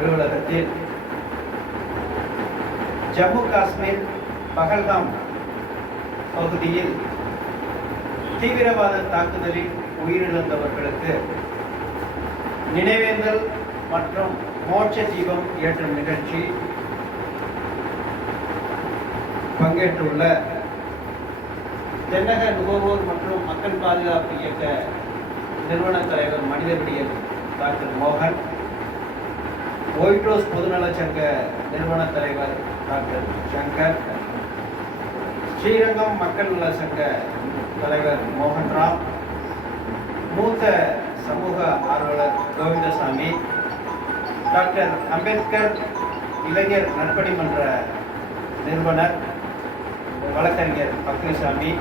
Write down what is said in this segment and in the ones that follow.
அலுவலகத்தில் ஜம்மு காஷ்மீர் பகல்காம் பகுதியில் தீவிரவாத தாக்குதலில் உயிரிழந்தவர்களுக்கு நினைவேந்தல் மற்றும் மோட்ச தீபம் ஏற்றும் நிகழ்ச்சி பங்கேற்றுள்ள தென்னக நுகர்வோர் மற்றும் மக்கள் பாதுகாப்பு இயக்க நிறுவன தலைவர் மனிதவிடியல் டாக்டர் மோகன் ஒயிட்ரோஸ் பொதுநல சங்க நிறுவன தலைவர் டாக்டர் சங்கர் ஸ்ரீரங்கம் மக்கள் நல சங்க தலைவர் மோகன்ராம் மூத்த சமூக ஆர்வலர் கோவிந்தசாமி டாக்டர் அம்பேத்கர் இளைஞர் நற்பணி மன்ற நிறுவனர் வழக்கறிஞர் பக்ரிசாமி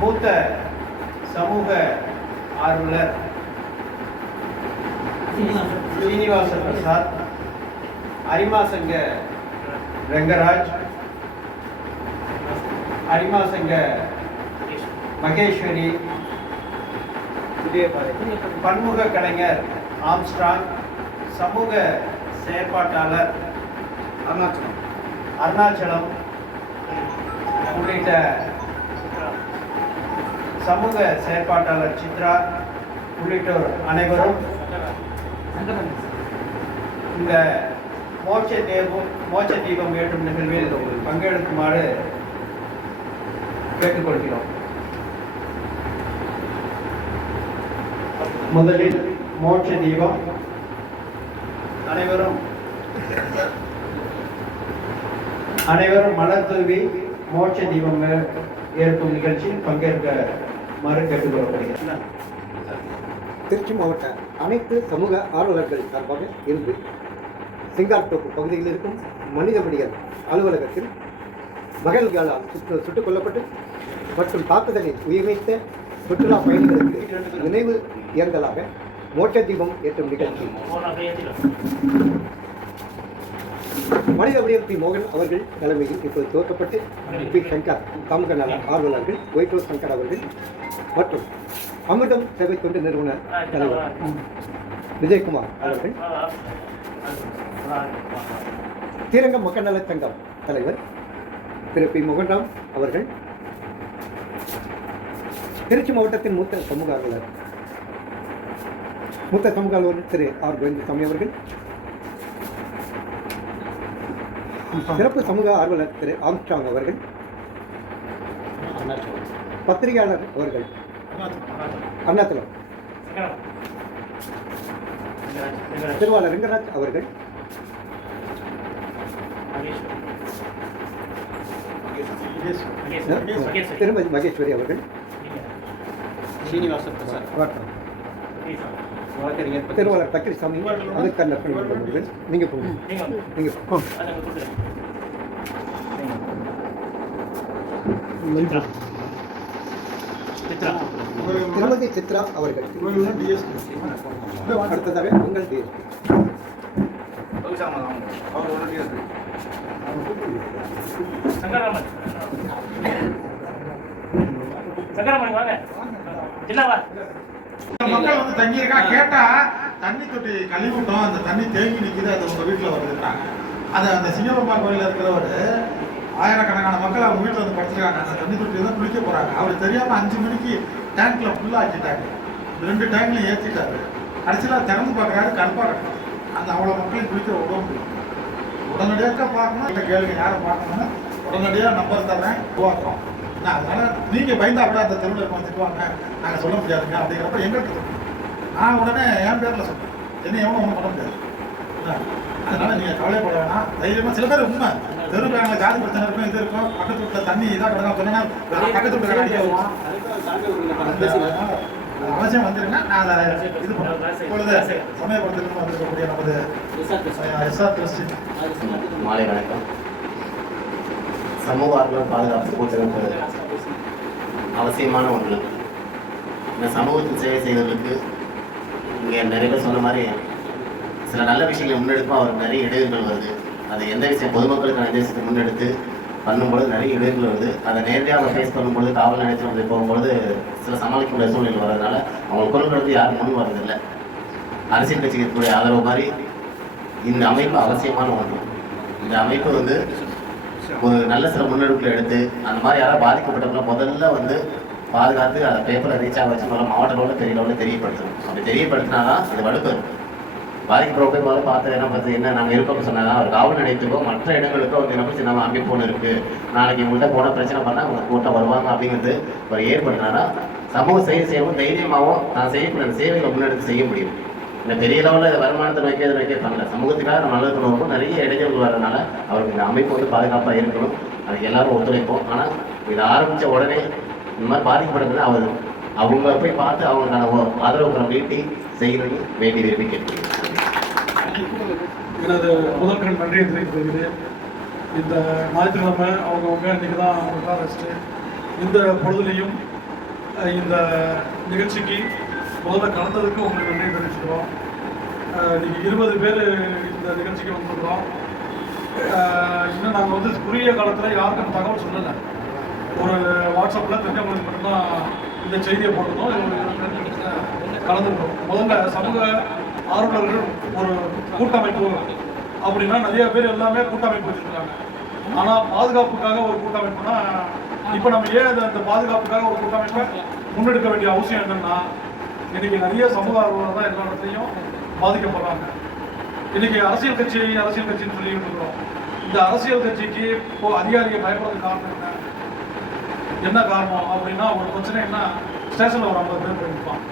மூத்த சமூக ஆர்வலர் ஸ்ரீனிவாச பிரசாத் அரிமாசங்க ரங்கராஜ் அரிமாசங்க மகேஸ்வரி பன்முக கலைஞர் ஆம்ஸ்ட்ராங் சமூக செயற்பாட்டாளர் அருணாச்சலம் அருணாச்சலம் உள்ளிட்ட சமூக செயற்பாட்டாளர் சித்ரா உள்ளிட்டோர் அனைவரும் இந்த மோட்ச தேவம் மோட்ச தீபம் ஏற்றும் நிகழ்வில் பங்கெடுக்குமாறு கேட்டுக்கொள்கிறோம். முதலில் மோட்ச தீபம். அனைவரும் அனைவரும் மலர் தூவி மோட்ச தீபம் ஏற்கும் நிகழ்ச்சியில் பங்கேற்க மறு கேட்டுக்கொள்ளப்படுகிறது திருச்சி மாவட்டம். அனைத்து சமூக ஆர்வலர்கள் சார்பாக இருந்து சிங்கார்தோப்பு பகுதியில் இருக்கும் மனிதவடிகள் அலுவலகத்தில் மகள்களால் சுட்டு சுட்டுக் கொல்லப்பட்டு மற்றும் தாக்குதலில் உயிர்நீத்த சுற்றுலா பயணிகளுக்கு நினைவு இயங்கலாக மோட்ட தீபம் ஏற்றும் நிகழ்ச்சி. மனித விடியல் பி மோகன் அவர்கள் தலைமையில் இப்போது துவக்கப்பட்டு பி சங்கர் சமூக நல ஆர்வலர்கள் ஒயிட்ரோஸ் சங்கர் அவர்கள் மற்றும் அமிர்தம் சேவை தொண்டு நிறுவன தலைவர் விஜயகுமார் அவர்கள் ஸ்ரீரங்கம் மக்கள் நல சங்கம் தலைவர் திரு பி மோகன்ராம் அவர்கள் திருச்சி மாவட்டத்தின் மூத்த சமூக ஆர்வலர் மூத்த சமூக ஆர்வலர் திரு ஆர் கோவிந்தசாமி அவர்கள் சிறப்பு சமூக ஆர்வலர் திரு ஆம்ஸ்ட்ராங் அவர்கள் பத்திரிகையாளர் அவர்கள் அருணாச்சலம். திருவாளர் ரெங்கராஜ் அவர்கள். திருமதி மகேஸ்வரி அவர்கள். ஸ்ரீனிவாச பிரசாத். பக்ரி- திருவாளர் பக்ரிசாமி அதுக்கான நீங்க போங்க. நீங்க போங்க. திருமதி சித்ரா அவர்கள். அடுத்ததாக உங்கள் டிஎஸ்பி சங்கராமன் சங்கராமன் வாங்க. சின்னவா. மக்கள் வந்து தங்கியிருக்கா? கேட்டா தண்ணி தொட்டி கழிவுட்டோம் அந்த தண்ணி தேங்கி நிக்குது அது உங்க வீட்டுல வருதுன்றாங்க அது அந்த சிங்கப்பம்மா கோயில்ல இருக்கிறவர் ஆயிரக்கணக்கான மக்கள் அவங்க வீட்டுல வந்து படுத்துருக்காங்க. அந்த தண்ணி தொட்டி தான் குளிக்க போறாங்க. அவர் தெரியாம அஞ்சு மணிக்கு டேங்க்ல ஃபுல்லாக ஆக்கிட்டாங்க ரெண்டு டேங்க்லையும் ஏற்றிட்டாரு கடைசியில் திறந்து பார்க்குறாரு கண்பாக கிடக்கும் அந்த அவ்வளோ மக்களையும் குளிக்க உடம்பு முடியும் உடனடியாக பார்க்கணும் இல்லை கேளுங்க யாரை பார்க்கணும்னா உடனடியாக நம்பர் தரேன் உருவாக்குறோம். நான் நீங்கள் நீங்க பயந்தா கூட அந்த தெருவில் இருக்கவங்க திட்டுவாங்க நாங்கள் சொல்ல முடியாதுங்க அப்படிங்கிறப்ப எங்களுக்கு தோணும். நான் உடனே என் பேரில் சொல்றேன். என்ன எவனும் ஒன்றும் பண்ண முடியாது. அதனால் நீங்கள் கவலைப்பட வேணாம். தைரியமாக சில பேர் உண்மை. தெருக்காரங்க ஜாதி பிரச்சனை இருக்கும் இது இருக்கும். பக்கத்து வீட்டுல தண்ணி இதாக கிடக்கும். சொன்னா பக்கத்து வீட்டுல அடிக்க அவசியம் வந்துருங்க நான் அதை இது பண்ணுறேன் இப்பொழுது சமயபுரத்திலிருந்து வந்திருக்கக்கூடிய நமது எஸ்ஆர் திருச்சி மாலை வணக்கம். சமூக ஆர்வலர் பாதுகாப்பு கூட்டமைப்பு அவசியமான ஒன்று. இந்த சமூகத்தில் சேவை செய்வதற்கு இங்கே நிறைய பேர் சொன்ன மாதிரி சில நல்ல விஷயங்களை முன்னெடுப்பாக அவருக்கு நிறைய இடையூறுகள் வருது. அது எந்த விஷயம்? பொதுமக்களுக்கான எந்த விஷயத்தை முன்னெடுத்து பண்ணும்பொழுது நிறைய இடையூறுகள் வருது அதை நேரடியாக அவங்க ஃபேஸ் பண்ணும்பொழுது காவல் நிலையத்தில் வந்து போகும்பொழுது சில சமாளிக்க முடியாத சூழ்நிலை வர்றதுனால அவங்க குரல் கொடுத்து யாரும் முன் வர்றதில்லை. அரசியல் கட்சிக்கு இருக்கக்கூடிய ஆதரவு மாதிரி இந்த அமைப்பு அவசியமான ஒன்று. இந்த அமைப்பு வந்து ஒரு நல்ல சில முன்னெடுப்புகளை எடுத்து அந்த மாதிரி யாராவது பாதிக்கப்பட்டவங்கள முதல்ல வந்து பாதுகாத்து அதை பேப்பரை ரீச் ஆக வச்சு முதல்ல மாவட்ட லெவலில் பெரிய லெவலில் தெரியப்படுத்தணும். அப்படி தெரியப்படுத்தினாதான் இது வலுப்பெறும். பாதிக்கப்பட்ட போய் பார்த்து என்ன பார்த்து என்ன? நாங்கள் இருப்போம்னு சொன்னா ஒரு காவல் நிலையத்துக்கோ மற்ற இடங்களுக்கோ வந்து என்ன சின்ன அமைப்பு ஒன்று இருக்குது நாளைக்கு உங்கள்கிட்ட போன பிரச்சனை பண்ணால் அவங்க கூட்டம் வருவாங்க அப்படிங்கிறது ஒரு ஏற்படுத்தினாரா? சமூக சேவை செய்யவும் தைரியமாகவும் நான் செய்யக்கூடிய அந்த சேவைகளை முன்னெடுத்து செய்ய முடியும். இந்த பெரிய லெவலில் இதை வருமானத்தை நோக்கி அதை நோக்கி பண்ணல. சமூகத்துக்காக நம்ம நல்லது பண்ணுவோம் நிறைய இடைஞ்சல்கள் வரதுனால அவருக்கு இந்த அமைப்பு வந்து பாதுகாப்பாக இருக்கணும். அதுக்கு எல்லாரும் ஒத்துழைப்போம். ஆனால் இதை ஆரம்பித்த உடனே இந்த மாதிரி பாதிக்கப்படுறது அவர் அவங்க போய் பார்த்து அவங்களுக்கான ஆதரவு நீட்டி செய்யணும்னு வேண்டி விரும்பி கேட்கிறேன் எனது முதற்கண் நன்றியை தெரிவித்துக்கிறேன் இந்த ஞாயிற்றுக்கிழமை அவங்கவுங்க இன்றைக்கி தான் அவங்களுக்காக ரெஸ்ட்டு இந்த பொழுதுலையும் இந்த நிகழ்ச்சிக்கு முதல்ல கலந்ததுக்கு உங்களுக்கு நன்றி தெரிவிச்சுக்கிறோம். இன்றைக்கி இருபது பேர் இந்த நிகழ்ச்சிக்கு வந்திருக்கிறோம். இன்னும் நாங்கள் வந்து குறுகிய காலத்தில் யாருக்கும் தகவல் சொல்லலை. ஒரு வாட்ஸ்அப்பில் தெரிஞ்சவங்களுக்கு மட்டும்தான் இந்த செய்தியை போட்டிருந்தோம். இது முதல்ல சமூக ஆர்வலர்கள் ஒரு கூட்டமைப்பு அப்படின்னா நிறைய பேர் எல்லாமே கூட்டமைப்பு வச்சுருக்காங்க. ஆனால் பாதுகாப்புக்காக ஒரு கூட்டமைப்புனா இப்போ நம்ம ஏன் இந்த- பாதுகாப்புக்காக ஒரு கூட்டமைப்பை முன்னெடுக்க வேண்டிய அவசியம் என்னன்னா இன்னைக்கு நிறைய சமூக ஆர்வலர் தான் எல்லா இடத்துலையும் பாதிக்கப்படுறாங்க. இன்னைக்கு அரசியல் கட்சி அரசியல் கட்சின்னு சொல்லிட்டு இருக்கிறோம் இந்த அரசியல் கட்சிக்கு இப்போ அதிகாரியை பயப்படுறது காரணம் என்ன? என்ன காரணம்? அப்படின்னா ஒரு பிரச்சனை என்ன? ஸ்டேஷனில் ஒரு ஐம்பது பேர் போயிருப்பான்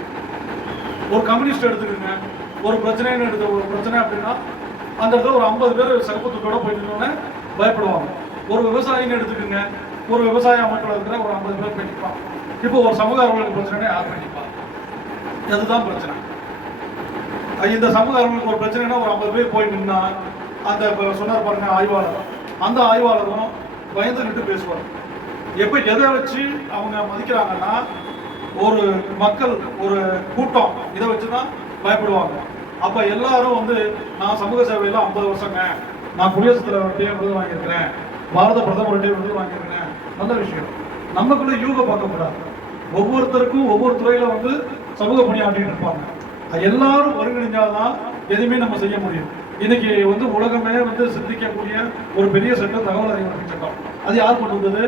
ஒரு கம்யூனிஸ்ட் எடுத்துக்கோங்க. ஒரு பிரச்சனைன்னு எடுத்த ஒரு பிரச்சனை அப்படின்னா அந்த இடத்துல ஒரு ஐம்பது பேர் சிறப்பு துட்டோட பயப்படுவாங்க. ஒரு விவசாயின்னு எடுத்துக்கோங்க. ஒரு விவசாய அமைப்பில் இருக்கிற ஒரு ஐம்பது பேர் பண்ணிப்பான் இப்போ ஒரு சமூக ஆர்வலர்களுக்கு பிரச்சனை யார் பண்ணிப்பான் அதுதான் பிரச்சனை. இந்த சமூக ஆர்வலர்களுக்கு ஒரு பிரச்சனைனா ஒரு ஐம்பது பேர் போய் நின்னா அந்த இப்போ சொன்னார் பாருங்க ஆய்வாளர். அந்த ஆய்வாளரும் பயந்துகிட்டு பேசுவார். எப்போ எதை வச்சு அவங்க மதிக்கிறாங்கன்னா ஒரு மக்கள் ஒரு கூட்டம் இதை வச்சு தான் பயப்படுவாங்க. அப்போ எல்லாரும் வந்து நான் சமூக சேவையில் ஐம்பது வருஷங்க. நான் குடியரசுத் தலைவர்கிட்டயே விருது வாங்கியிருக்கிறேன். பாரத பிரதமர்கிட்டயே விருது வாங்கியிருக்கிறேன். நல்ல விஷயம். நமக்குள்ள யூக பார்க்கக்கூடாது ஒவ்வொருத்தருக்கும் ஒவ்வொரு துறையில் வந்து சமூக பணியாற்றிட்டு இருப்பாங்க. எல்லாரும் ஒருங்கிணைஞ்சாதான் எதுவுமே நம்ம செய்ய முடியும். இன்னைக்கு வந்து உலகமே வந்து சிந்திக்கக்கூடிய ஒரு பெரிய சட்டம் தகவல் அறிவிப்பு சட்டம். அது யார் கொண்டு வந்தது?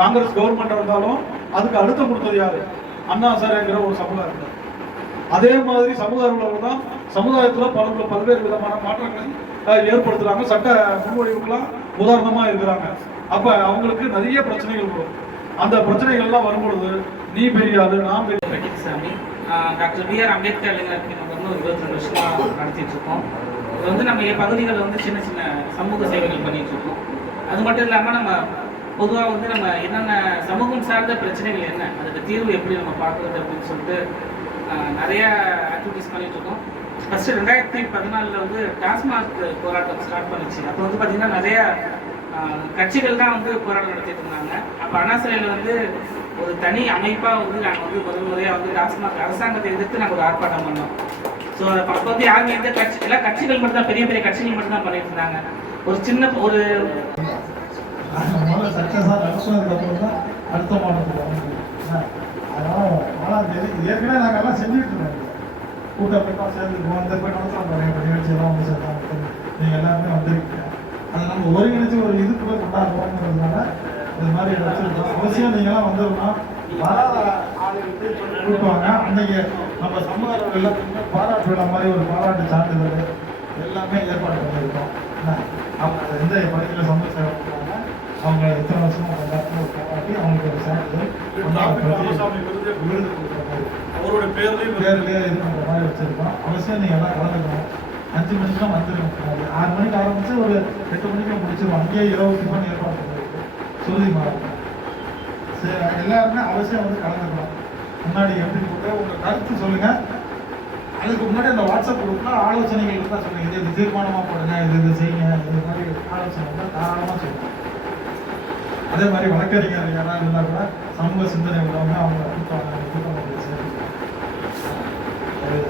காங்கிரஸ் கவர்மெண்ட் இருந்தாலும் அதுக்கு அழுத்தம் கொடுத்தது யாரு? அண்ணா சார் என்கிற ஒரு சமூக அதே மாதிரி சமூக ஆர்வலர்கள் தான் சமுதாயத்தில் பல பல்வேறு விதமான மாற்றங்களை ஏற்படுத்துகிறாங்க சட்ட முன்மொழிவுக்கெல்லாம் உதாரணமாக இருக்கிறாங்க. அப்போ அவங்களுக்கு நிறைய பிரச்சனைகள் வரும். அந்த பிரச்சனைகள்லாம் வரும்பொழுது நீ பெரியாது நான் பெரிய சாமி டாக்டர் பி ஆர் அம்பேத்கர் இளைஞருக்கு நம்ம வந்து ஒரு இருபத்தி ரெண்டு வருஷமாக நடத்திட்டு இருக்கோம். இது வந்து நம்ம என் பகுதிகளில் வந்து சின்ன சின்ன சமூக சேவைகள் பண்ணிட்டு இருக்கோம். அது மட்டும் இல்லாமல் நம்ம பொதுவாக வந்து நம்ம என்னென்ன சமூகம் சார்ந்த பிரச்சனைகள் என்ன அதுக்கு தீர்வு எப்படி நம்ம பார்க்குறது அப்படின்னு சொல்லிட்டு நிறைய ஆக்டிவிட்டிஸ் பண்ணிட்டு இருக்கோம். ஃபர்ஸ்ட் ரெண்டாயிரத்தி பதினாலில் வந்து டாஸ்மாக் போராட்டம் ஸ்டார்ட் பண்ணுச்சு. அப்போ வந்து பார்த்தீங்கன்னா நிறைய கட்சிகள் தான் வந்து போராட்டம் நடத்திட்டு இருந்தாங்க. அப்போ அண்ணா சிலையில் வந்து ஒரு தனி அமைப்பாக வந்து நாங்கள் வந்து முதல் முறையாக வந்து டாஸ்மாக் அரசாங்கத்தை எதிர்த்து நாங்கள் ஒரு ஆர்ப்பாட்டம் பண்ணோம். ஸோ அப்போ வந்து யாருமே எந்த கட்சி எல்லா கட்சிகள் மட்டும் தான் பெரிய பெரிய கட்சிகள் மட்டும் தான் பண்ணிட்டு இருந்தாங்க. ஒரு சின்ன ஒரு சக்ஸஸாக நடத்துனதுக்கப்புறம் தான் அடுத்த மாதத்துக்கு வர முடியும் என்ன? இது ஏற்கனவே நாங்கள் எல்லாம் செஞ்சுட்டு இருந்தோம் கூட்டமைப்பாக சேர்ந்துருக்கோம் அந்த போய் நடத்துகிறோம் பாருங்க நிகழ்ச்சியெல்லாம் வந்து சேர்த்தாங்க நீங்கள் எல்லாருமே வந்திருக்கீங்க. அதை நம்ம ஒருங்கிணைச்சு ஒரு இதுக்கு போய் கொண்டாடுறோங்கிறதுனால இது மாதிரி வச்சுருக்கோம். அவசியம் நீங்களாம் வந்துடணும் வராத ஆளுங்களுக்கு கூட்டுவாங்க அன்னைக்கு நம்ம சமூக எல்லாத்துக்குமே பாராட்டு விழா மாதிரி ஒரு பாராட்டு சான்றிதழ் எல்லாமே ஏற்பாடு பண்ணியிருக்கோம். என்ன? அவங்க எந்த பகுதியில் சமூக சேவை பண்ணுறாங்க அவங்க எத்தனை வருஷமா கொண்டாடி ஒரு பாராட்டி அவங்களுக்கு ஒரு சான்றிதழ் டாக்டர் ராமசாமி விருது விருது கொடுக்குற மாதிரி அவருடைய பேர்லயும் பேர்லயே மாதிரி வச்சிருக்கோம். அவசியம் நீங்கள் எல்லாம் கலந்துக்கணும். அஞ்சு மணிக்கு மணிக்கெல்லாம் வந்துருங்க. ஆறு மணிக்கு ஆரம்பிச்சு ஒரு எட்டு மணிக்கு முடிச்சிருவோம். அங்கேயே இரவு டிஃபன் ஏற்பாடு பண்ணிருக்கு சுருதி மாவட்டம் சரி எல்லாருமே அவசியம் வந்து கலந்துக்கலாம் முன்னாடி எப்படி போட்டு உங்கள் கருத்து சொல்லுங்க. அதுக்கு முன்னாடி அந்த வாட்ஸ்அப் குரூப்ல ஆலோசனைகள் இருந்தால் சொல்லுங்க. இது இது தீர்மானமாக போடுங்க இது இது செய்யுங்க இது மாதிரி ஆலோசனை இருந்தால் தாராளமாக சொல்லுங்க அதே மாதிரி வழக்கறிஞர் யாராவது இருந்தால் கூட சமூக சிந்தனை உள்ளவங்க அவங்க கூட்டம் கூட்டம்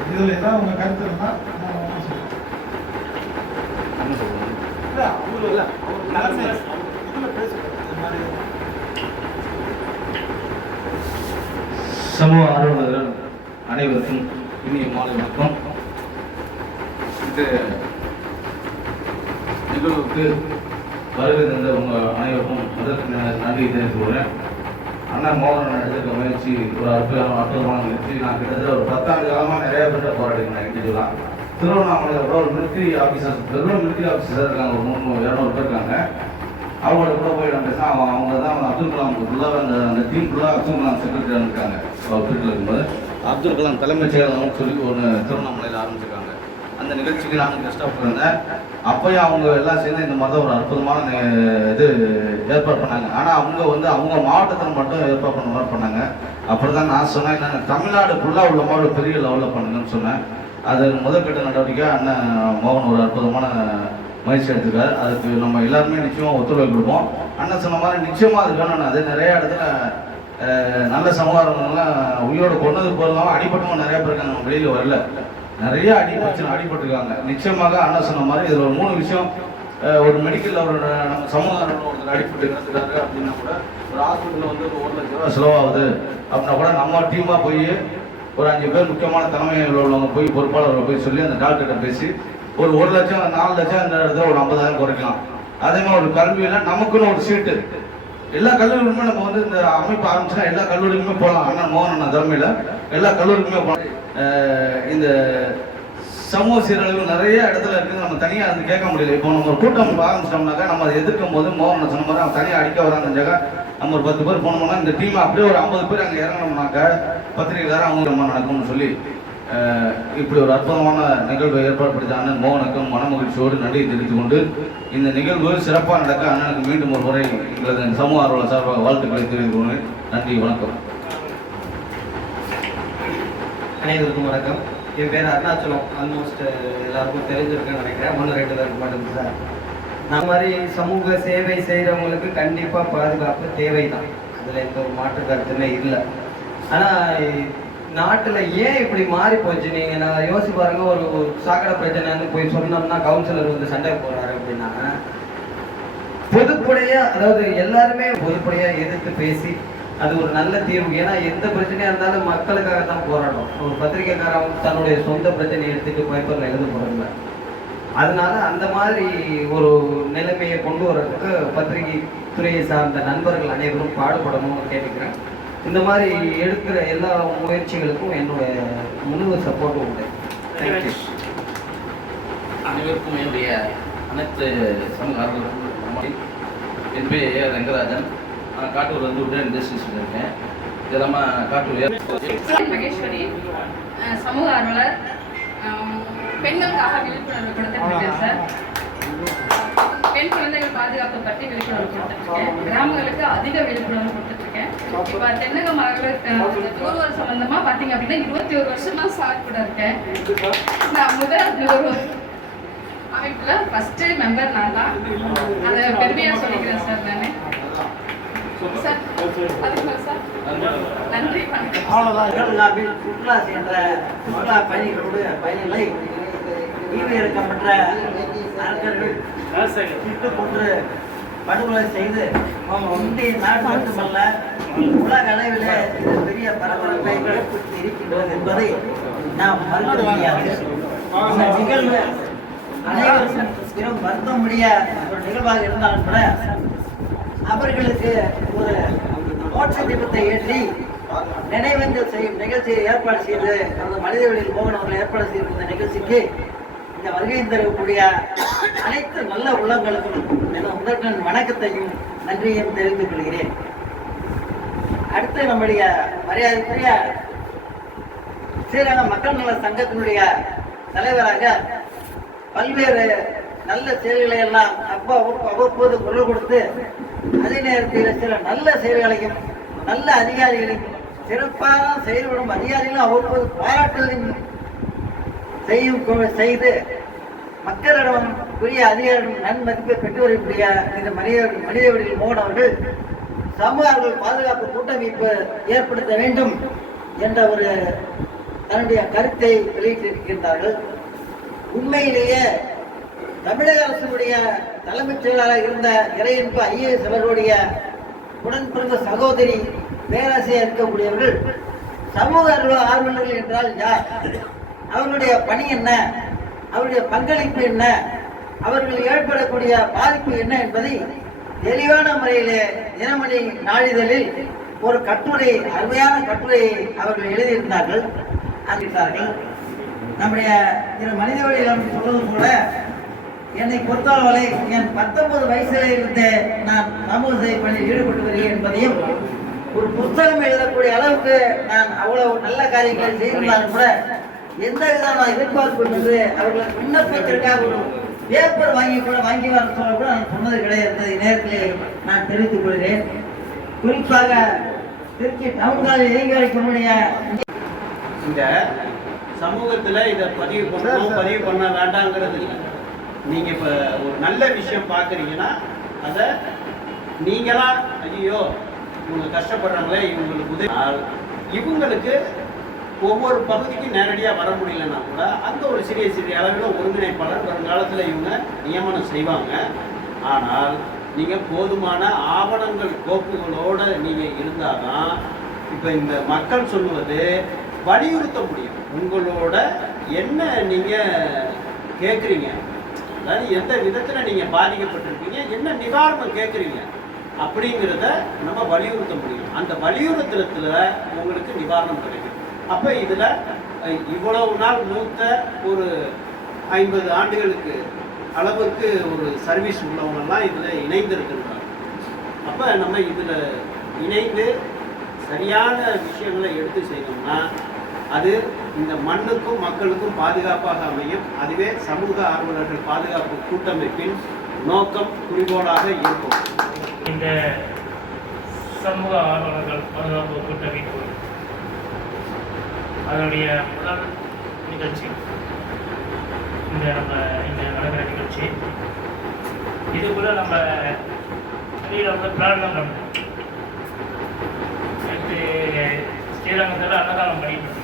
இதில் ஏதாவது உங்கள் கருத்து இருந்தால் தாராளமா சொல்லுங்க. இல்ல, அவரு இல்ல, அவரு இதுல பேசுங்க. இந்த மாதிரி. சமூக ஆர்வலர்கள் அனைவருக்கும் இனிய மாலை வணக்கம். இது நிகழ்வுக்கு வருகை தந்த உங்கள் அனைவருக்கும் முதற்கு நன்றி தெரிவித்துக் கொள்கிறேன். அண்ணன் மோகன் எடுத்த முயற்சி ஒரு அற்புதமான அற்புதமான முயற்சி. நான் கிட்டத்தட்ட ஒரு பத்தாண்டு காலமாக நிறைய பேர் போராடிக்கிறேன் கேட்டுக்கலாம் திருவண்ணாமலையில் கூட ஒரு மிலிட்ரி ஆஃபீஸர் பெரும் மிலிட்ரி ஆஃபீஸர் இருக்காங்க. ஒரு மூணு இரநூறு பேர் இருக்காங்க. அவங்களோட கூட போய் நான் பேசினா அவங்க அவங்க தான் அப்துல் கலாம் ஃபுல்லாக அந்த அந்த டீம் ஃபுல்லாக அப்துல் கலாம் செக்ரட்டரியாக இருக்காங்க அவர் வீட்டில் இருக்கும்போது. அப்துல் கலாம் தலைமைச் செயலகம் சொல்லி ஒரு திருவண்ணாமலையில் அந்த நிகழ்ச்சிக்கு நாங்கள் கஷ்டப்பட்டு போயிருந்தேன் அப்போயும் அவங்க எல்லாம் சேர்ந்து இந்த மாதிரி ஒரு அற்புதமான இது ஏற்பாடு பண்ணாங்க. ஆனால் அவங்க வந்து அவங்க மாவட்டத்தில் மட்டும் ஏற்பாடு பண்ண மாதிரி பண்ணாங்க. அப்படி தான் நான் சொன்னேன். நாங்கள் தமிழ்நாடு ஃபுல்லாக உள்ள மாதிரி பெரிய லெவலில் பண்ணுங்கன்னு சொன்னேன். அது முதற்கட்ட நடவடிக்கை அண்ணன் மோகன் ஒரு அற்புதமான முயற்சி எடுத்துக்கார் அதுக்கு நம்ம எல்லாருமே நிச்சயமாக ஒத்துழைப்பு கொடுப்போம். அண்ணன் சொன்ன மாதிரி நிச்சயமாக அதுக்கான நான் அது நிறைய இடத்துல நல்ல சமூகங்கள்லாம் உயிரோட கொண்டது போகிறதால அடிபட்டவங்க நிறைய பேர் இருக்காங்க. நம்ம வெளியில் வரல. நிறைய அடி பிரச்சனை அடிபட்டிருக்காங்க நிச்சயமாக அண்ணா சொன்ன மாதிரி இதில் ஒரு மூணு விஷயம் ஒரு மெடிக்கலில் ஒரு நம்ம சமூக ஒருத்தர் அடிபட்டு இறந்துட்டாரு அப்படின்னா கூட ஒரு ஹாஸ்பிட்டலில் வந்து ஒரு ஒரு லட்ச ரூபா செலவாகுது அப்படின்னா கூட நம்ம டீமாக போய் ஒரு அஞ்சு பேர் முக்கியமான தலைமையில் உள்ளவங்க போய் பொறுப்பாளர்கள் போய் சொல்லி அந்த டாக்டர்கிட்ட பேசி ஒரு ஒரு லட்சம் நாலு லட்சம் அந்த இடத்துல ஒரு ஐம்பதாயிரம் குறைக்கலாம். அதே மாதிரி ஒரு கல்வியில் நமக்குன்னு ஒரு சீட்டு எல்லா கல்லூரிகளுமே நம்ம வந்து இந்த அமைப்பு ஆரம்பிச்சுன்னா எல்லா கல்லூரிக்குமே போகலாம். ஆனால் மோகன் அண்ணா தலைமையில் எல்லா கல்லூரிக்குமே போகலாம். இந்த சமூக சீரழிவு நிறைய இடத்துல இருக்குது. நம்ம தனியாக அது கேட்க முடியல. இப்போ நம்ம ஒரு கூட்டம் ஆரம்பிச்சிட்டோம்னாக்கா நம்ம அதை எதிர்க்கும் போது மோகன் சொன்ன மாதிரி அவன் தனியாக அடிக்க வராங்க ஜாக நம்ம ஒரு பத்து பேர் போனோம்னா இந்த டீம் அப்படியே ஒரு ஐம்பது பேர் அங்கே இறங்கினோம்னாக்கா பத்திரிகைக்காரன் அவங்க ரொம்ப நடக்கும்னு சொல்லி இப்படி ஒரு அற்புதமான நிகழ்வு ஏற்பாடுபடுத்த அண்ணன் மோகனுக்கும் மனமகிழ்ச்சியோடு நன்றியை தெரிவித்துக் கொண்டு இந்த நிகழ்வு சிறப்பாக நடக்க அண்ணனுக்கு மீண்டும் ஒரு முறை எங்களது சமூக ஆர்வலர் சார்பாக வாழ்த்துக்களை தெரிவித்துக் கொண்டு நன்றி வணக்கம். அனைவருக்கும் வணக்கம். என் பேர் அருணாச்சலம். ஆல்மோஸ்ட் எல்லாருக்கும் தெரிஞ்சிருக்குன்னு நினைக்கிறேன். ஒன்று ரெண்டு பேருக்கு மட்டும் சார் நான் மாதிரி சமூக சேவை செய்கிறவங்களுக்கு கண்டிப்பாக பாதுகாப்பு தேவை தான் அதில் எந்த ஒரு மாற்று கருத்துமே இல்லை. ஆனால் நாட்டில் ஏன் இப்படி மாறி போச்சு? நீங்கள் நான் யோசி பாருங்க ஒரு சாக்கடை பிரச்சனைன்னு போய் சொன்னோம்னா கவுன்சிலர் வந்து சண்டை போடுறாரு அப்படின்னா பொதுப்படையாக அதாவது எல்லாருமே பொதுப்படையாக எதிர்த்து பேசி அது ஒரு நல்ல தீர்வு. ஏன்னா எந்த பிரச்சனையா இருந்தாலும் மக்களுக்காக தான் போராடும் ஒரு பத்திரிகைக்காரன் தன்னுடைய சொந்த பிரச்சனையை எடுத்துட்டு பேப்பர்ல எழுத போறதில்ல அதனால அந்த மாதிரி ஒரு நிலைமையை கொண்டு வர்றதுக்கு பத்திரிகை துறையை சார்ந்த நண்பர்கள் அனைவரும் பாடுபடணும்னு கேட்டுக்கிறேன். இந்த மாதிரி எடுக்கிற எல்லா முயற்சிகளுக்கும் என்னுடைய முழு சப்போர்ட் உண்டு. அனைவருக்கும் என்னுடைய அனைத்து சமூக என் பேர் ரங்கராஜன். நான் காட்டூர் வந்து உடன் இண்டஸ்ட்ரீஸ் இருக்கேன். இது இல்லாமல் காட்டூர் மகேஸ்வரி. சமூக ஆர்வலர். பெண்களுக்காக விழிப்புணர்வு கொடுத்துருக்கேன் சார் பெண் குழந்தைகள் பாதுகாப்பு பற்றி விழிப்புணர்வு கொடுத்துருக்கேன். கிராமங்களுக்கு அதிக விழிப்புணர்வு கொடுத்துருக்கேன். இப்போ தென்னக மகளிர் நுகர்வோர் சம்பந்தமா பார்த்தீங்க அப்படின்னா இருபத்தி ஒரு வருஷமா சார் கூட இருக்கேன். நான் முதல் நுகர்வோர் அமைப்புல ஃபர்ஸ்ட் மெம்பர் நான் தான். அதை பெருமையாக சொல்லிக்கிறேன் சார் நான். நன்றி வணக்கம். திருவிழாவில் சுற்றுலா சென்ற சுற்றுலா பயணிகளோடு பயணிகளை ஈவிரக்கப்பட்ட அரக்கர்கள் சுட்டு கொன்று படுகொலை செய்து இந்திய நாடு மட்டுமல்ல உலக அளவில் இது பெரிய பரபரப்பை ஏற்படுத்தி இருக்கின்றது என்பதை நாம் மறுக்க முடியாது. இந்த நிகழ்வு அனைவருக்கும் மிகவும் வருத்தம் முடிய ஒரு நிகழ்வாக இருந்தாலும் கூட அவர்களுக்கு ஒரு மோட்ச தீபத்தை ஏற்றி நினைவஞ்சல் செய்யும் நிகழ்ச்சியை ஏற்பாடு செய்து அந்த மனிதர்களில் மோகன் அவர்கள் ஏற்பாடு செய்திருந்த நிகழ்ச்சிக்கு இந்த வருகை தரக்கூடிய அனைத்து நல்ல உள்ளங்களுக்கும் எனது முதற்கண் வணக்கத்தையும் நன்றியையும் தெரிந்து கொள்கிறேன். அடுத்து நம்முடைய மரியாதைக்குரிய ஸ்ரீரங்கம் மக்கள் நல சங்கத்தினுடைய தலைவராக பல்வேறு நல்ல செயல்களை எல்லாம் அப்போ அவ்வப்போது குரல் கொடுத்து அதே நேரத்தில் சில நல்ல செயல்களையும் நல்ல அதிகாரிகளையும் சிறப்பாக செயல்படும் அதிகாரிகளும் அவ்வப்போது பாராட்டுதலையும் செய்யும் செய்து மக்களிடம் உரிய அதிகாரிகளும் நன்மதிப்பை பெற்று வரக்கூடிய இந்த மனித மனிதவர்கள் மோகன் அவர்கள் சமூகங்கள் பாதுகாப்பு கூட்டமைப்பு ஏற்படுத்த வேண்டும் என்ற ஒரு தன்னுடைய கருத்தை வெளியிட்டிருக்கின்றார்கள். உண்மையிலேயே தமிழக அரசுடைய தலைமைச் செயலாளராக இருந்த இறையன்பு ஐஏஎஸ் அவர்களுடைய உடன் பிறந்த சகோதரி பேராசிரியர் இருக்கக்கூடியவர்கள் சமூக ஆர்வ- ஆர்வலர்கள் என்றால் யார்? அவர்களுடைய பணி என்ன? அவருடைய பங்களிப்பு என்ன? அவர்கள் ஏற்படக்கூடிய பாதிப்பு என்ன என்பதை தெளிவான முறையிலே தினமணி நாளிதழில் ஒரு கட்டுரை அருமையான கட்டுரையை அவர்கள் எழுதியிருந்தார்கள். அறிவித்தார்கள். நம்முடைய திரு மனிதவழியில் சொல்வது போல என்னை பொறுத்தவரை என் பத்தொன்பது வயசுல இருந்தே நான் சமூக சேவை பணியில் ஈடுபட்டு வருகிறேன் என்பதையும் ஒரு புத்தகம் எழுதக்கூடிய அளவுக்கு நான் அவ்வளவு நல்ல காரியங்களை செய்திருந்தாலும் கூட எந்த விதமான எதிர்பார்ப்பு என்று அவர்களை விண்ணப்பத்திற்காக ஒரு பேப்பர் வாங்கி கூட வாங்கி வர சொல்ல கூட நான் சொன்னது கிடையாது நேரத்திலே நான் தெரிவித்துக் கொள்கிறேன். குறிப்பாக திருச்சி டவுன் காலேஜ் இயங்கி இந்த சமூகத்தில் இதை பதிவு பண்ணணும் பதிவு பண்ண வேண்டாங்கிறது இல்லை. நீங்க இப்ப ஒரு நல்ல விஷயம் பார்க்குறீங்கன்னா அதை நீங்களா ஐயோ இவங்க கஷ்டப்படுறாங்களே இவங்களுக்கு உதவி. இவங்களுக்கு ஒவ்வொரு பகுதிக்கும் நேரடியாக வர முடியலன்னா கூட அந்த ஒரு சிறிய சிறிய அளவில் ஒருங்கிணைப்பாளர் வருங்காலத்தில் இவங்க நியமனம் செய்வாங்க. ஆனால் நீங்கள் போதுமான ஆவணங்கள் கோப்புகளோடு நீங்கள் இருந்தால் தான் இப்போ இந்த மக்கள் சொல்லுவது வலியுறுத்த முடியும். உங்களோட என்ன நீங்கள் கேட்குறீங்க அதாவது எந்த விதத்தில் நீங்கள் பாதிக்கப்பட்டிருக்கீங்க என்ன நிவாரணம் கேட்குறீங்க அப்படிங்கிறத நம்ம வலியுறுத்த முடியும். அந்த வலியுறுத்துறதுல உங்களுக்கு நிவாரணம் கிடைக்கும். அப்போ இதில் இவ்வளவு நாள் மூத்த ஒரு ஐம்பது ஆண்டுகளுக்கு அளவுக்கு ஒரு சர்வீஸ் உள்ளவங்கெல்லாம் இதில் இணைந்திருக்கின்றாங்க அப்போ நம்ம இதில் இணைந்து சரியான விஷயங்களை எடுத்து செய்தோம்னா அது இந்த மண்ணுக்கும் மக்களுக்கும் பாதுகாப்பாக அமையும். அதுவே சமூக ஆர்வலர்கள் பாதுகாப்பு கூட்டமைப்பின் நோக்கம் குறிக்கோளாக இருக்கும். இந்த சமூக ஆர்வலர்கள் பாதுகாப்பு கூட்டமைப்பு அதனுடைய முதல் நிகழ்ச்சி. இந்த நம்ம இந்த நடக்கிற நிகழ்ச்சி. இதுக்குள்ள நம்ம வெளியில் வந்து பிரார்த்தனை நேற்று ஸ்ரீரங்கத்தில் அன்னதானம் பண்ணிட்டு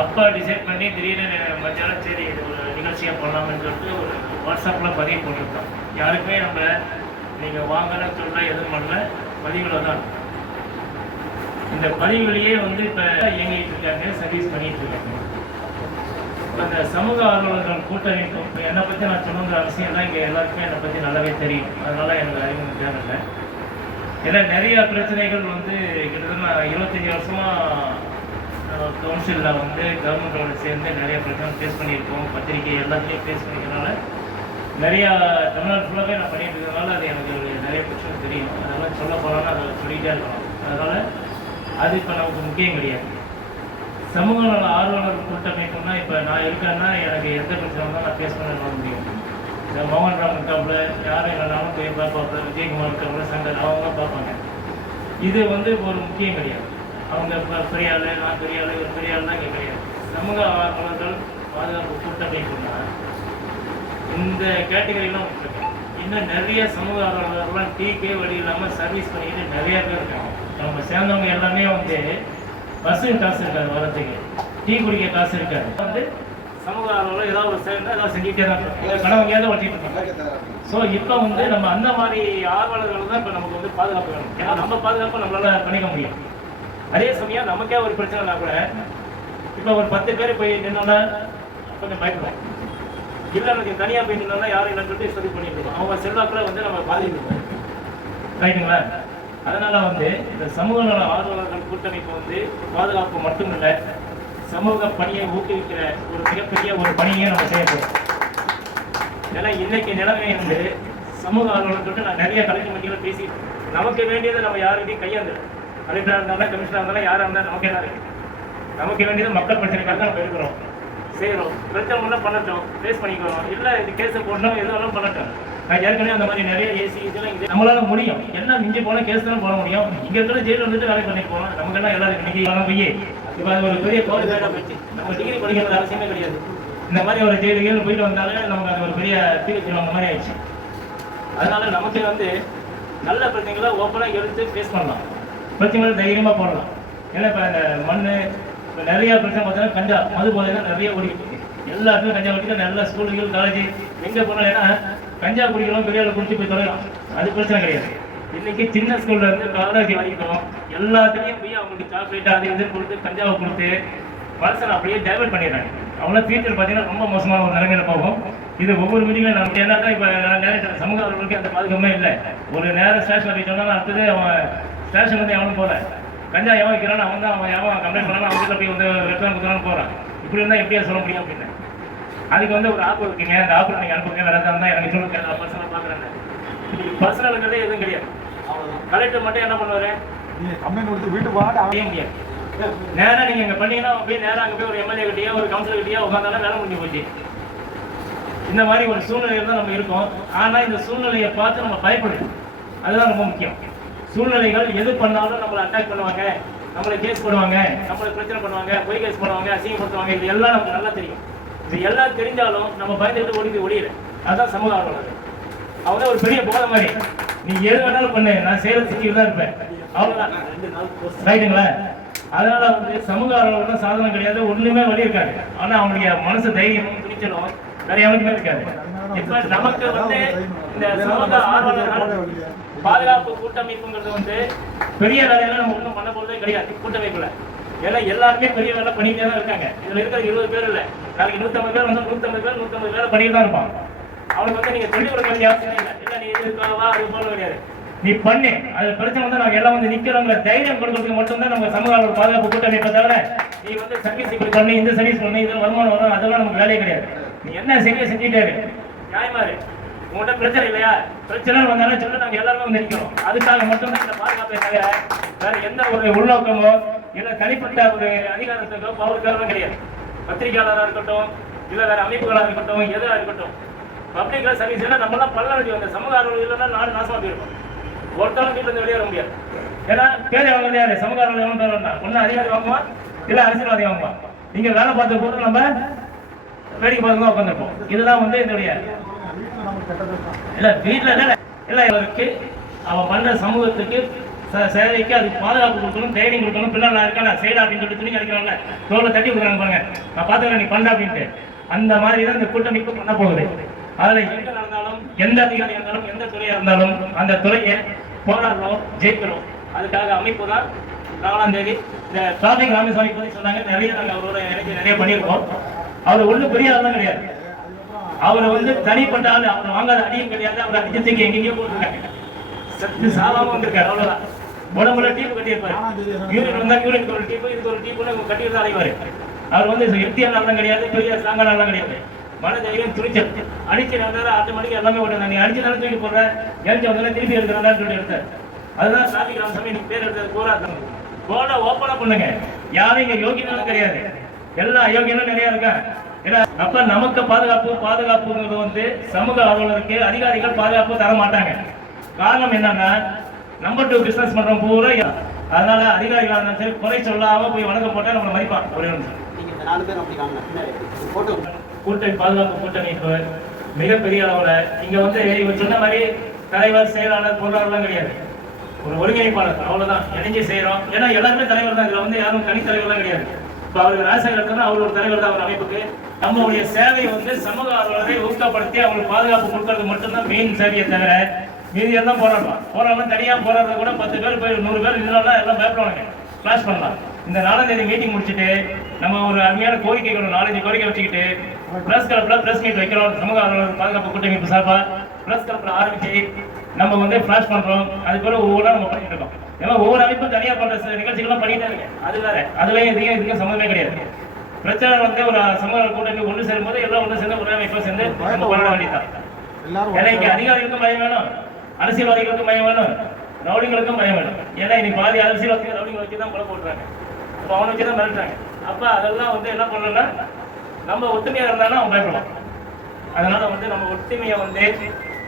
அப்பா டிசைட் பண்ணி திடீர்னு மத்தியானம் சரி இது ஒரு நிகழ்ச்சியாக பண்ணலாம்னு சொல்லிட்டு ஒரு வாட்ஸ்அப்பில் பதிவு போட்டிருக்கோம் யாருக்குமே நம்ம நீங்கள் வாங்கன்னு சொல்கிற எதுவும் பண்ணல. பதிவில் தான் இந்த பதிவுகளையே வந்து இப்போ இயங்கிட்டு இருக்காங்க சர்வீஸ் பண்ணிட்டு இருக்காங்க. அந்த இந்த சமூக ஆர்வலர்கள் கூட்டணி இப்போ என்னை பற்றி நான் சொல்லணுங்கிற அவசியம் தான் இங்கே எல்லாருக்குமே என்னை பற்றி நல்லாவே தெரியும். அதனால் எனக்கு அறிமுகம் தேவையில்லை. ஏன்னா நிறைய பிரச்சனைகள் வந்து கிட்டத்தட்ட நான் இருபத்தஞ்சி வருஷமாக கவுன்சிலில் வந்து கவர்மெண்டோட சேர்ந்து நிறைய பிரச்சனை ஃபேஸ் பண்ணியிருக்கோம் பத்திரிக்கை எல்லாத்தையும் ஃபேஸ் பண்ணிக்கிறதுனால நிறையா தமிழ்நாடு ஃபுல்லாகவே நான் பண்ணிட்டு இருக்கிறதுனால அது எனக்கு ஒரு நிறைய பிரச்சனை தெரியும். அதெல்லாம் சொல்ல போகிறோன்னா அதை சொல்லிகிட்டே இருக்கணும் அதனால் அது இப்போ நமக்கு முக்கியம் கிடையாது. சமூக நல ஆர்வலர் கூட்டமைப்புனா இப்போ நான் இருக்கேன்னா எனக்கு எந்த பிரச்சனை வந்தாலும் நான் ஃபேஸ் பண்ண முடியும். இந்த மோகன் ராம் இருக்காப்புல யாரும் இல்லைனாலும் போய் பார்ப்பாப்புல விஜயகுமார் இருக்காப்புல சங்கர் அவங்க பார்ப்பாங்க. இது வந்து ஒரு முக்கியம் கிடையாது. அவங்க பெரிய ஆளு நான் பெரிய ஆளு இவர் பெரிய ஆள் இங்கே கிடையாது. சமூக வளர்கள் பாதுகாப்பு கூட்டமைப்புனா இந்த கேட்டகரியெலாம் விட்டுருக்கேன் இன்னும் நிறைய சமூக ஆர்வலர்கள்லாம் டீக்கே வழி இல்லாமல் சர்வீஸ் பண்ணிக்கிட்டு நிறைய பேர் இருக்காங்க. நம்ம சேர்ந்தவங்க எல்லாமே வந்து பஸ்ஸுக்கு காசு இருக்காது வரத்துக்கு. டீ குடிக்க காசு இருக்காது. வந்து சமூக ஆர்வலர்கள் ஏதாவது ஒரு சேர்ந்து ஏதாவது செஞ்சுட்டே தான் இருக்காங்க. கடவுங்க ஏதோ வட்டிட்டு இருக்காங்க. ஸோ இப்போ வந்து நம்ம அந்த மாதிரி ஆர்வலர்கள் தான் இப்போ நமக்கு வந்து பாதுகாப்பு வேணும். ஏன்னா நம்ம பாதுகாப்பு நம்மளால பண்ணிக்க முடியும். அதே சமயம் நமக்கே ஒரு பிரச்சனைனா கூட இப்போ ஒரு பத்து பேர் போய் நின்னோன்னா கொஞ்சம் பயப்படுவோம். இல்லை எனக்கு தனியாக போய் நின்னோம்னா யாரும் என்ன சொல்லிட்டு சரி பண்ணிட்டு இருக்கோம். அவங்க செல்வாக்கில் வந்து நம்ம பாதிக்கிறோம் ரைட்டுங்களா அதனால வந்து இந்த சமூக நல ஆர்வலர்கள் கூட்டமைப்பு வந்து பாதுகாப்பு மட்டும் இல்லை சமூக பணியை ஊக்குவிக்கிற ஒரு மிகப்பெரிய ஒரு பணியை நம்ம செய்ய போகிறோம் ஏன்னா இன்னைக்கு நிலைமை வந்து சமூக ஆர்வலர்கள் நான் நிறைய கலைஞர் மத்தியில் பேசி நமக்கு வேண்டியதை நம்ம யாருக்கிட்டையும் கையாந்துடும் கலெக்டராக இருந்தாலும் கமிஷனராக இருந்தாலும் யாராக இருந்தாலும் நமக்கு என்ன இருக்கு. நமக்கு வேண்டியது மக்கள் பிரச்சனைக்காக நம்ம இருக்கிறோம் செய்கிறோம் பிரச்சனை ஒன்றும் பண்ணட்டும். ஃபேஸ் பண்ணிக்கிறோம். இல்லை இது கேஸை போடணும் எதுவும் பண்ணட்டும். நான் ஏற்கனவே அந்த மாதிரி நிறைய ஏசி இதெல்லாம் இது நம்மளால முடியும். என்ன மிஞ்சி போனால் கேஸ் தான் போட முடியும். இங்க இருக்கிற ஜெயிலில் வந்துட்டு வேலை பண்ணிட்டு போகலாம். நமக்கெல்லாம் எல்லாரும் இன்னைக்கு எல்லாம் போய் இப்போ அது ஒரு பெரிய கோவில் வேலை போயிடுச்சு நம்ம டிகிரி படிக்கிறது அவசியமே கிடையாது. இந்த மாதிரி ஒரு ஜெயிலுக்கு போயிட்டு வந்தாலே நமக்கு அது ஒரு பெரிய பீரியட் அந்த மாதிரி ஆயிடுச்சு. அதனால நமக்கு வந்து நல்ல பிரச்சனைகளை ஓப்பனாக எடுத்து ஃபேஸ் பண்ணலாம். பிரச்சனை தைரியமாக போடலாம். ஏன்னா இப்போ இந்த மண் இப்போ நிறைய பிரச்சனை பார்த்தீங்கன்னா கஞ்சா மது போதை தான் நிறைய ஓடிக்கிட்டு இருக்கு. எல்லா கஞ்சா குடிக்க நல்ல ஸ்கூலுகள் காலேஜ் எங்கே போனாலும் ஏன்னா கஞ்சா குடிக்கலாம் பெரிய ஆளு குடிச்சு போய் தொலைலாம் அது பிரச்சனை கிடையாது. இன்னைக்கு சின்ன ஸ்கூல்ல இருந்து காலேஜ் வரைக்கும் எல்லாத்துலேயும் போய் அவங்களுக்கு சாக்லேட் அது இதுன்னு கொடுத்து கஞ்சாவை கொடுத்து மனுஷனை அப்படியே டைவர்ட் பண்ணிடுறாங்க. அவங்கள ஃபியூச்சர் பார்த்தீங்கன்னா ரொம்ப மோசமான ஒரு நிலைமையில போகும். இது ஒவ்வொரு மீட்டிங்கும் நம்ம என்னன்னா இப்போ நிறைய சமூக ஆர்வலர்களுக்கு அந்த பாதுகாப்பே இல்லை. ஒரு நேரம் ஸ்டேஷனில் போய் சொன்னால் அடுத்தது அவன் ஸ்டேஷன் வந்து எவனும் போகல. கஞ்சா எவன் வைக்கிறான் அவன் தான் அவன் எவன் கம்ப்ளைண்ட் பண்ணாலும் அவன் வீட்டில் போய் வந்து வெட்டலாம் குத்துறான்னு போகிறான் இப்படி இருந்தால் எப்படியா சொல்ல முடியும் அப்படின்னு. அதுக்கு வந்து ஒரு ஆப் இருக்குங்க. அந்த ஆப்பில் நீங்கள் அனுப்புங்க. வேறு எதாவது இருந்தால் எனக்கு சொல்லுங்க. நான் பர்சனல் பார்க்குறேன் பர்சனலுங்கிறதே எதுவும் கிடையாது. கலெக்டர் மட்டும் என்ன பண்ணுவார்? கம்ப்ளைண்ட் கொடுத்து வீட்டுக்கு வாங்க செய்ய முடியாது. நேரா நீங்க இங்க பண்ணீங்கன்னா அப்படியே நேரா அங்க போய் ஒரு எம்எல்ஏ கிட்டயோ ஒரு கவுன்சிலர் கிட்டயோ உட்காந்தாலும் வேலை முடிஞ்சு போச்சு. இந்த மாதிரி ஒரு சூழ்நிலையில தான் நம்ம இருக்கோம். ஆனா இந்த சூழ்நிலையை பார்த்து நம்ம பயப்படணும் அதுதான் ரொம்ப முக்கியம். சூழ்நிலைகள் எது பண்ணாலும் நம்மளை அட்டாக் பண்ணுவாங்க. நம்மளை கேஸ் பண்ணுவாங்க நம்மளை பிரச்சனை பண்ணுவாங்க. பொய் கேஸ் பண்ணுவாங்க அசிங்கப்படுத்துவாங்க. இது எல்லாம் நமக்கு நல்லா தெரியும். இது எல்லாம் தெரிஞ்சாலும் நம்ம பயந்துட்டு ஓடி போய் ஒளியில அதுதான் சமூக ஆர்வலர் அவங்க ஒரு பெரிய போத மாதிரி. நீ எது வேணாலும் பண்ணு. நான் செய்யறது சிக்கிட்டு தான் இருப்பேன். அவ்வளோதான் ரைட்டுங்களா அதனால வந்து சமூக ஆர்வலர் சாதனம் கிடையாது. ஒண்ணுமே வழி இருக்காது. ஆனா அவனுடைய மனசு தைரியமும் துணிச்சலும் நிறைய அவனுக்குமே இருக்காது. இப்ப நமக்கு வந்து இந்த சமூக ஆர்வலர்கள் பாதுகாப்பு கூட்டமைப்புங்கிறது வந்து பெரிய வேலையெல்லாம் நம்ம ஒன்றும் பண்ண போறதே கிடையாது கூட்டமைப்புல. ஏன்னா எல்லாருமே பெரிய வேலை பண்ணிட்டே தான் இருக்காங்க. இதுல இருக்கிற இருபது பேர் இல்ல. நாளைக்கு நூத்தம்பது பேர் வந்து நூற்றம்பது பேர் நூற்றம்பது பேர் பண்ணிட்டு தான் இருப்பாங்க. அவனுக்கு வந்து நீங்க சொல்லி கொடுக்க வேண்டிய அவசியம் இல்லை. இல்ல நீ இது வா அது போல கிடையாது. நீ பண்ணு. அது பிரச்சனை வந்து நாங்க எல்லாம் வந்து நிக்கிறோங்கிற தைரியம் கொடுக்கறதுக்கு மட்டும்தான் நம்ம சமூக பாதுகாப்பு கூட்டமைப்பை தவிர நீ வந்து சர்வீஸ் இப்படி பண்ணு இந்த சர்வீஸ் பண்ணு இதுல வருமானம் வரும் அதெல்லாம் நமக்கு வேலையே கிடையாது. நீ என்ன செய்ய செஞ்சுட்டே இரு. நியாயமா இருக்கு உங்கள்கிட்ட பிரச்சனை இல்லையா? பிரச்சனை வந்தாலும் சொல்லி நாங்கள் எல்லாருமே வந்து நிற்கிறோம் அதுக்காக மட்டும்தான் இந்த பாதுகாப்பை தவிர வேற எந்த ஒரு உள்நோக்கமோ இல்லை தனிப்பட்ட ஒரு அதிகாரத்துக்கோ பவருக்காரோ கிடையாது. பத்திரிகையாளராக இருக்கட்டும் இல்லை வேற அமைப்புகளாக இருக்கட்டும் எதாக இருக்கட்டும். பப்ளிக் சர்வீஸ் எல்லாம் நம்மளாம் பல்ல வேண்டிய வந்த சமூக ஆர்வலர்கள் இல்லைன்னா நாடு நாசமாக போயிருக்கும். ஒருத்தரும் வீட்டில் இருந்து வெளியே வர முடியாது. ஏன்னா பேர் வாங்குறது யாரு சமூக ஆர்வலர் பேர் வேண்டாம் ஒன்றும் அதிகாரி வாங்குவான் இல்லை அரசியல்வாதி வாங்குவான் நீங்கள் வேலை பார்த்த போது நம்ம வேடிக்கை பார்த்து தான் உட்காந்துருப்போம் இதுதான் வந்து என்னுடைய இல்லை வீட்டுல இல்ல இவருக்கு அவன் பண்ற சமூகத்துக்கு சேவைக்கு அதுக்கு பாதுகாப்பு கொடுக்கணும் ட்ரைனிங் கொடுக்கணும் பிள்ளை நான் இருக்கா நான் செய்யலாம் அப்படின்னு சொல்லி துணி கிடைக்கிறாங்க தோலை தட்டி கொடுக்குறாங்க பாருங்க. நான் பார்த்துக்கிறேன் நீ பண்ண அப்படின்ட்டு. அந்த மாதிரி தான் இந்த கூட்டமைப்பு பண்ண போகுது. அதில் எங்க நடந்தாலும் எந்த அதிகாரி இருந்தாலும் எந்த துறையா இருந்தாலும் அந்த துறையை போராடுறோம் ஜெயிக்கிறோம். அதுக்காக அமைப்பு தான் நாலாம் தேதி. இந்த டிராபிக் ராமசாமி பற்றி சொன்னாங்க நிறைய நாங்கள் அவரோட நிறைய பண்ணியிருக்கோம். அவர் ஒன்றும் பெரிய ஆள் கிடையாது. அவரை வந்து தனிப்பட்ட ஆள் அவர் வாங்காத அடியும் கிடையாது அவர் அடிச்சதுக்கு எங்கெங்கயோ போட்டுருக்காங்க. சத்து சாதாம வந்திருக்காரு அவ்வளவுதான். உடம்புல டீப் கட்டியிருப்பாரு. யூனிட் வந்தா யூனிட் ஒரு டீப் இதுக்கு ஒரு டீப் கட்டிட்டு தான் அலைவாரு. அவர் வந்து ஹெல்த்தியான ஆளும் கிடையாது பெரிய ஸ்ட்ராங்கான ஆளும் கிடையாது. மன தைரியம் துணிச்சல். அடிச்சு ஆட்டு மணிக்கு எல்லாமே ஓடுறாங்க நீ அடிச்சு நேரம் தூக்கி போடுற? எழுச்சி வந்தாலும் திருப்பி எடுக்கிறான்னு சொல்லி எடுத்தார். அதுதான் டிராபிக் ராமசாமி நீ பேர் எடுத்தது பூரா போர்டை ஓப்பனா பண்ணுங்க. யாரும் இங்க யோகினாலும் கிடையாது. எல்லா அயோக்கியனும் நிறைய இருக்காங்க ஏன்னா அப்ப நமக்கு பாதுகாப்பு பாதுகாப்புங்கிறது வந்து சமூக ஆர்வலருக்கு அதிகாரிகள் பாதுகாப்பு தர மாட்டாங்க. காரணம் என்னன்னா நம்பர் டூ பிசினஸ் பண்றோம் பூரா அதனால அதிகாரிகளா இருந்தாலும் சரி குறை சொல்லாம போய் வணக்கம் போட்டா நம்மளை மதிப்பாங்க கூட்டணி பாதுகாப்பு கூட்டமைப்பு மிகப்பெரிய அளவுல இங்க வந்து இவர் சொன்ன மாதிரி தலைவர் செயலாளர் பொருளாளர்லாம் கிடையாது. ஒரு ஒருங்கிணைப்பாளர் அவ்வளவுதான். இணைஞ்சு செய்யறோம் ஏன்னா எல்லாருமே தலைவர் தான். இதுல வந்து யாரும் தனித்தலைவர்லாம் கிடையாது. இப்போ அவருக்கு ராஜசேகர் அவர் ஒரு தலைவர் தான் அவர் அமைப்புக்கு. நம்மளுடைய சேவையை வந்து சமூக ஆர்வலரை ஊக்கப்படுத்தி அவங்களுக்கு பாதுகாப்பு கொடுக்கறது மட்டும்தான் மெயின் சேவையை தவிர மீதி எல்லாம் போராடலாம் போராடலாம் தனியாக போராடுறது கூட பத்து பேர் போய் நூறு பேர் இதனால எல்லாம் பயப்படுவாங்க கிளாஸ் பண்ணலாம். இந்த நாலாம் தேதி மீட்டிங் முடிச்சுட்டு நம்ம ஒரு அருமையான கோரிக்கைகள் நாலஞ்சு கோரிக்கை வச்சுக்கிட்டு பிரஸ் கிளப்ல பிரஸ் மீட் வைக்கிறோம். சமூக ஆர்வலர் பாதுகாப்பு கூட்டமைப்பு சார்பாக பிரஸ் கிளப்ல ஆரம்பிச்சு நம்ம வந்து ஃபிளாஷ் பண்றோம். அது போல ஒவ்வொன்றா நம்ம பண்ணிட்டு இருக்கோம். ஏன்னா ஒவ்வொரு அமைப்பும் தனியா பண்ற சில நிகழ்ச்சிகள்லாம் பண்ணிட்டே இருக்கு. அது வேற. அதுலயும் இதையும் இதுக்கும் சம்மந்தமே கிடையாது. பிரச்சனை வந்து ஒரு சமூக கூட்டணி ஒன்று சேரும்போது எல்லாம் ஒன்று சேர்ந்து ஒரே அமைப்பா சேர்ந்து நம்ம பண்ண வேண்டியதான் ஏன்னா இங்க அதிகாரிகளுக்கும் பயம் வேணும். அரசியல்வாதிகளுக்கும் பயம் வேணும். ரவுடிங்களுக்கும் பயம் வேணும். ஏன்னா இன்னைக்கு பாதி அரசியல்வாதிகள் ரவுடிங்களை வச்சு தான் கொலை போட்டுறாங்க அப்போ அவனை வச்சு தான் மிரட்டுறாங்க. அப்ப அதெல்லாம் வந்து என்ன பண்ணணும்னா நம்ம ஒத்துமையா இருந்தாலும் அவன் பயப்படுவான். அதனால வந்து நம்ம ஒற்றுமையை வந்து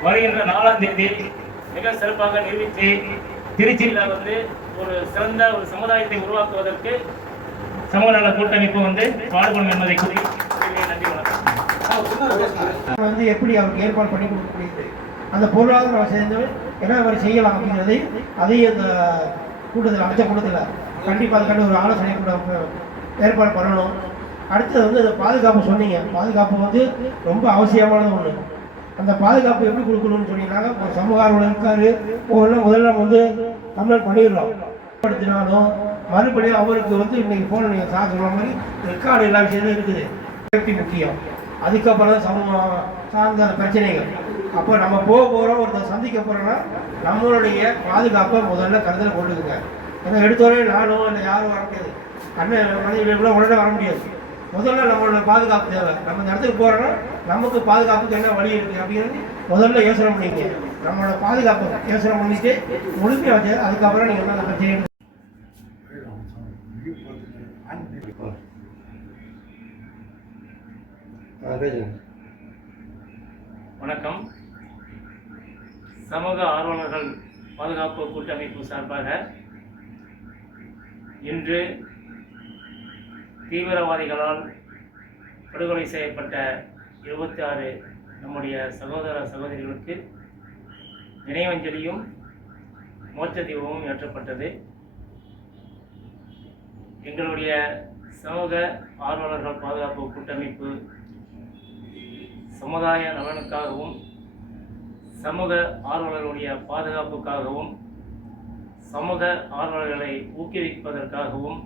வருகின்ற நாலாம் தேதி மிக சிறப்பாக நிரூபித்து திருச்சியில் வந்து ஒரு சிறந்த ஒரு சமுதாயத்தை உருவாக்குவதற்கு சமூக நல கூட்டமைப்பு வந்து பாடுபடும் என்பதை கூறி நன்றி வணக்கம். வந்து எப்படி அவருக்கு ஏற்பாடு பண்ணி கொடுக்க முடியுது அந்த பொருளாதார சேர்ந்து என்ன அவர் செய்யலாம் அப்படிங்கிறதை அதையும் அந்த கூட்டத்தில் அமைச்ச கூட்டத்தில் கண்டிப்பாக அதுக்கான ஒரு ஆலோசனை கூட ஏற்பாடு பண்ணணும். அடுத்தது வந்து அந்த பாதுகாப்பு சொன்னீங்க. பாதுகாப்பு வந்து ரொம்ப அவசியமானது ஒன்று அந்த பாதுகாப்பு எப்படி கொடுக்கணும்னு சொன்னீங்கன்னா ஒரு சமூக ஆர்வலர் இருக்காரு ஒவ்வொன்றும் முதல்ல நம்ம வந்து கம்ப்ளைண்ட் பண்ணிடுறோம். படுத்தினாலும் மறுபடியும் அவருக்கு வந்து இன்னைக்கு போன நீங்கள் சார் சொல்கிற மாதிரி ரெக்கார்டு எல்லா விஷயமும் இருக்குது. சேஃப்டி முக்கியம். அதுக்கப்புறம் தான் சமூகம் சார்ந்த பிரச்சனைகள். அப்போ நம்ம போக போகிறோம் ஒருத்தர் சந்திக்க போகிறோம்னா நம்மளுடைய பாதுகாப்பை முதல்ல கருத்தில் கொண்டுக்குங்க. ஏன்னா எடுத்தோடனே நானும் இல்லை யாரும் வர முடியாது அண்ணன் மனைவிகளுக்குள்ள உடனே வர முடியாது. முதல்ல நம்மளோட பாதுகாப்பு தேவை. நம்ம இந்த இடத்துக்கு போகிறோம்னா நமக்கு பாதுகாப்புக்கு என்ன வழி இருக்குது அப்படின்னு முதல்ல யோசனை பண்ணிங்க நம்மளோட பாதுகாப்பு யோசனை பண்ணிட்டு முழுமையாக வச்சு அதுக்கப்புறம் நீங்கள் என்ன பிரச்சனை வணக்கம். சமூக ஆர்வலர்கள் பாதுகாப்பு கூட்டமைப்பு சார்பாக இன்று தீவிரவாதிகளால் படுகொலை செய்யப்பட்ட இருபத்தி ஆறு நம்முடைய சகோதர சகோதரிகளுக்கு நினைவஞ்சலியும் மோட்ச தீபமும் ஏற்றப்பட்டது. எங்களுடைய சமூக ஆர்வலர்கள் பாதுகாப்பு கூட்டமைப்பு சமுதாய நலனுக்காகவும் சமூக ஆர்வலர்களுடைய பாதுகாப்புக்காகவும் சமூக ஆர்வலர்களை ஊக்குவிப்பதற்காகவும்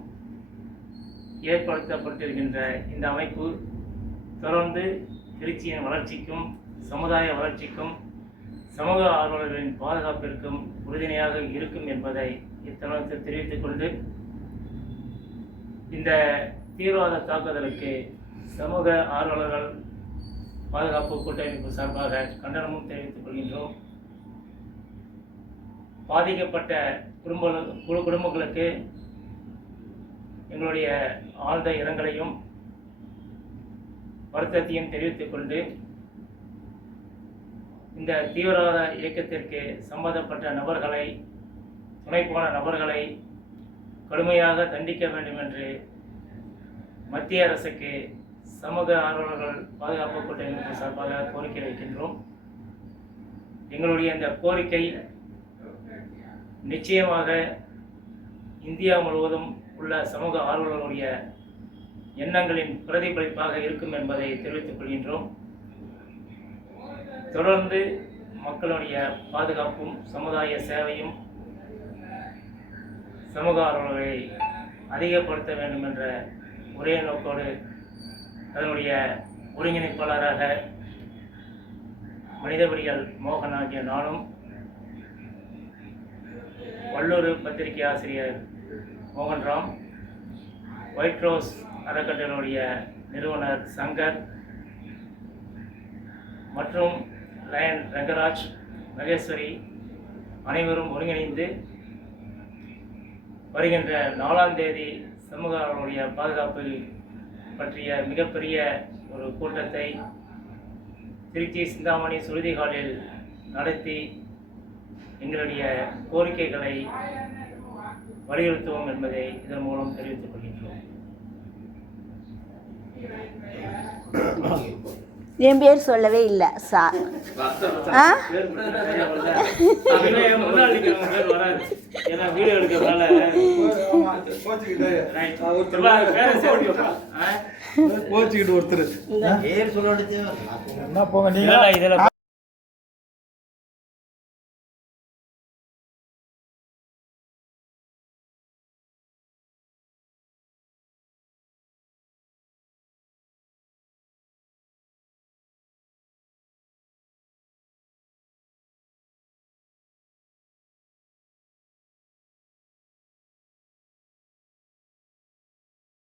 ஏற்படுத்தப்பட்டிருக்கின்ற இந்த அமைப்பு தொடர்ந்து திருச்சியின் வளர்ச்சிக்கும் சமுதாய வளர்ச்சிக்கும் சமூக ஆர்வலர்களின் பாதுகாப்பிற்கும் உறுதுணையாக இருக்கும் என்பதை இத்தருணத்தில் தெரிவித்துக் கொண்டு இந்த தீவிரவாத தாக்குதலுக்கு சமூக ஆர்வலர்கள் பாதுகாப்பு கூட்டமைப்பு சார்பாக கண்டனமும் தெரிவித்துக் கொள்கின்றோம். பாதிக்கப்பட்ட குடும்ப குடும்பங்களுக்கு எங்களுடைய ஆழ்ந்த இரங்கலையும் வருத்தத்தையும் தெரிவித்துக் கொண்டு இந்த தீவிரவாத இயக்கத்திற்கு சம்பந்தப்பட்ட நபர்களை துணைப்போன நபர்களை கடுமையாக தண்டிக்க வேண்டும் என்று மத்திய அரசுக்கு சமூக ஆர்வலர்கள் பாதுகாப்பு கூட்டமைப்பு சார்பாக கோரிக்கை வைக்கின்றோம். எங்களுடைய இந்த கோரிக்கை நிச்சயமாக இந்தியா முழுவதும் உள்ள சமூக ஆர்வலர்களுடைய எண்ணங்களின் பிரதிபலிப்பாக இருக்கும் என்பதை தெரிவித்துக் கொள்கின்றோம். தொடர்ந்து மக்களுடைய பாதுகாப்பும் சமுதாய சேவையும் சமூக ஆர்வலர்களை அதிகப்படுத்த வேண்டும் என்ற ஒரே நோக்கோடு அதனுடைய ஒருங்கிணைப்பாளராக மனிதவடிகள் மோகன் ஆகிய நானும் வல்லூர் பத்திரிகை ஆசிரியர் மோகன்ராம் ஒயிட் ரோஸ் அறக்கட்டளையுடைய நிறுவனர் சங்கர் மற்றும் லயன் ரங்கராஜ் மகேஸ்வரி அனைவரும் ஒருங்கிணைந்து வருகின்ற நாலாம் தேதி சமூகங்களுடைய பாதுகாப்பு பற்றிய மிகப்பெரிய ஒரு கூட்டத்தை திருச்சி சிந்தாமணி சுருதி ஹாலில் நடத்தி எங்களுடைய கோரிக்கைகளை வலியுறுத்துவோம் என்பதை இதன் மூலம் தெரிவித்துக் கொள்கின்றோம். என் பேர் சொல்லவே இல்லை சார் ஆ? கோச்சிக்கிட்டு ஒருத்தர். என்ன போங்க இதுல